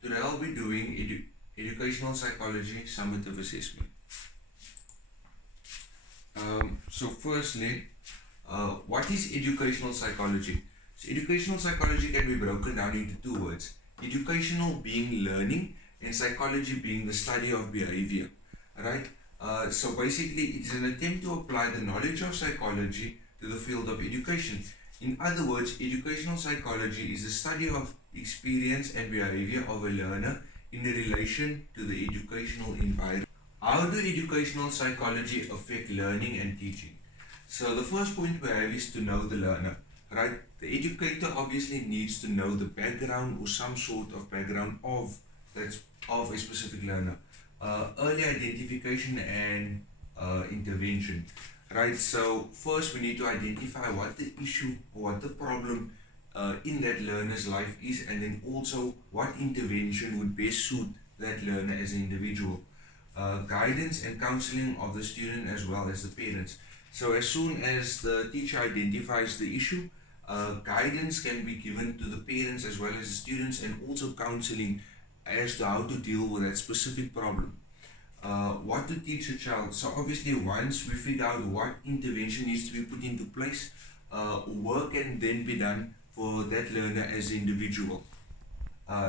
today I'll be doing educational psychology summative assessment. So firstly, what is educational psychology? So educational psychology can be broken down into two words. Educational being learning and psychology being the study of behavior. Right? So basically it is an attempt to apply the knowledge of psychology to the field of education. In other words, educational psychology is the study of experience and behavior of a learner in relation to the educational environment. How do educational psychology affect learning and teaching? So the first point we have is to know the learner, right? The educator obviously needs to know the background or some sort of background of a specific learner. Early identification and intervention. Right, so first we need to identify what the issue or what the problem in that learner's life is, and then also what intervention would best suit that learner as an individual. Guidance and counseling of the student as well as the parents. So as soon as the teacher identifies the issue, guidance can be given to the parents as well as the students, and also counseling as to how to deal with that specific problem. What to teach a child. So obviously once we figure out what intervention needs to be put into place, work can then be done for that learner as an individual.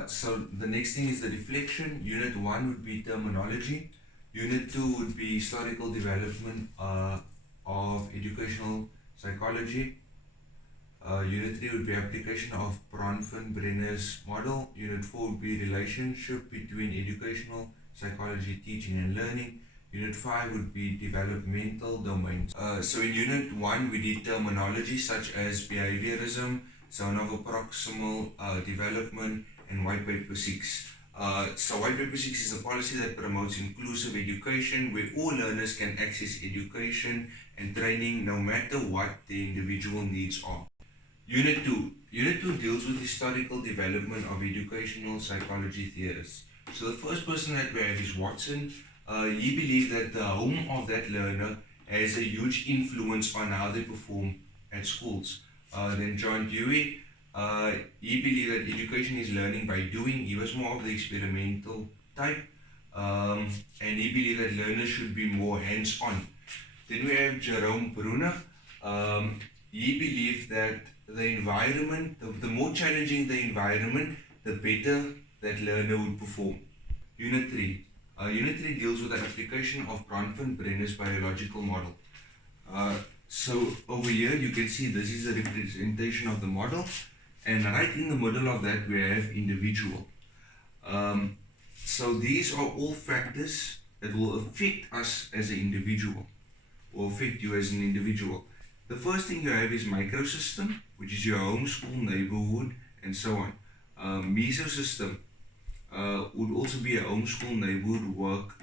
So the next thing is the reflection. Unit 1 would be terminology. Unit 2 would be historical development of educational psychology. Unit 3 would be application of Bronfen-Brenner's model. Unit 4 would be relationship between educational psychology, teaching and learning. Unit 5 would be developmental domains. So in Unit 1 we did terminology such as behaviorism, zone of proximal development, and White Paper 6. So White Paper 6 is a policy that promotes inclusive education where all learners can access education and training no matter what the individual needs are. Unit 2. Unit 2 deals with historical development of educational psychology theorists. So the first person that we have is Watson. He believed that the home of that learner has a huge influence on how they perform at schools. Then John Dewey, he believed that education is learning by doing. He was more of the experimental type, and he believed that learners should be more hands-on. Then we have Jerome Bruner. He believed that the environment, the more challenging the environment, the better that learner would perform. Unit 3. Unit 3 deals with the application of Bronfen-Brenner's biological model. So over here you can see this is a representation of the model, and right in the middle of that we have individual. So these are all factors that will affect us as an individual, or affect you as an individual. The first thing you have is microsystem, which is your home, school, neighborhood, and so on. Mesosystem would also be a home, school, neighborhood, work,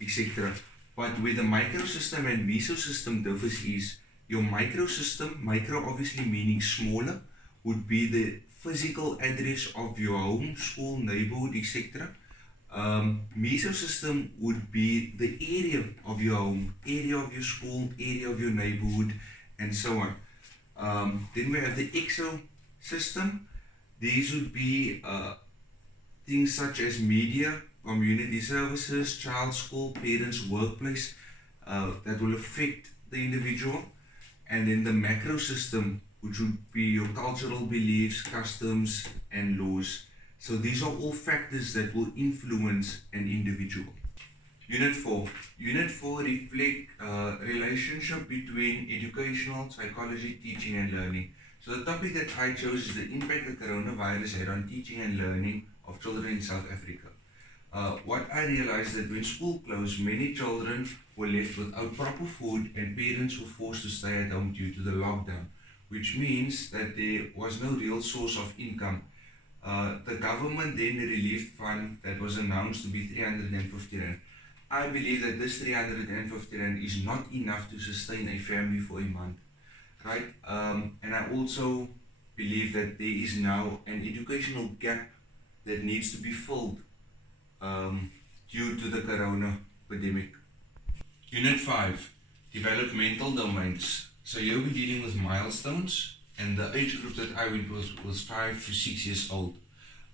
etc. But where the microsystem and mesosystem differs is your microsystem, micro obviously meaning smaller, would be the physical address of your home, school, neighborhood, etc. Mesosystem would be the area of your home, area of your school, area of your neighborhood, and so on. Then we have the exosystem. These would be things such as media, community services, child, school, parents, workplace, that will affect the individual. And then the macro system, which would be your cultural beliefs, customs, and laws. So these are all factors that will influence an individual. Unit 4. Unit 4 reflect relationship between educational psychology, teaching and learning. So the topic that I chose is the impact the coronavirus had on teaching and learning of children in South Africa. What I realized that when school closed, many children were left without proper food and parents were forced to stay at home due to the lockdown, which means that there was no real source of income. The government then relief fund that was announced to be 350 rand. I believe that this 350 rand is not enough to sustain a family for a month, right? And I also believe that there is now an educational gap that needs to be filled due to the corona pandemic. Unit 5, developmental domains. So here we're dealing with milestones, and the age group that I went with was 5 to 6 years old.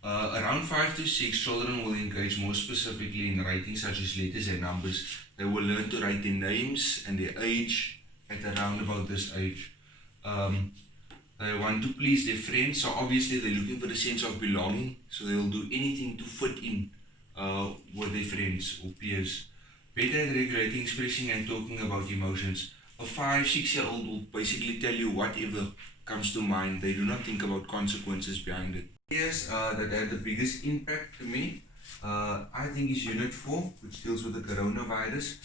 Around 5 to 6, children will engage more specifically in writing such as letters and numbers. They will learn to write their names and their age at around about this age. They want to please their friends, so obviously they're looking for the sense of belonging, so they'll do anything to fit in with their friends or peers. Better at regulating, expressing, and talking about emotions. A 5, 6 year old will basically tell you whatever comes to mind. They do not think about consequences behind it. Yes, that had the biggest impact to me, I think, is Unit 4, which deals with the coronavirus.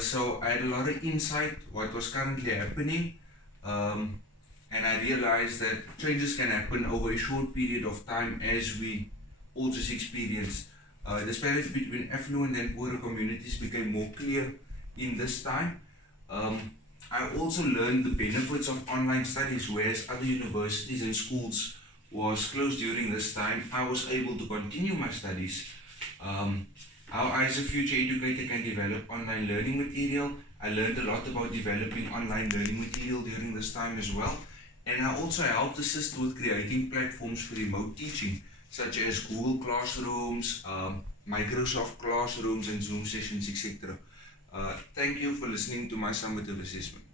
So I had a lot of insight what was currently happening, and I realized that changes can happen over a short period of time, as we all just experienced. The disparity between affluent and poorer communities became more clear in this time. I also learned the benefits of online studies, whereas other universities and schools was closed during this time. I was able to continue my studies. How I, as a future educator, can develop online learning material. I learned a lot about developing online learning material during this time as well. And I also helped assist with creating platforms for remote teaching, such as Google Classrooms, Microsoft Classrooms, and Zoom sessions, etc. Thank you for listening to my summative assessment.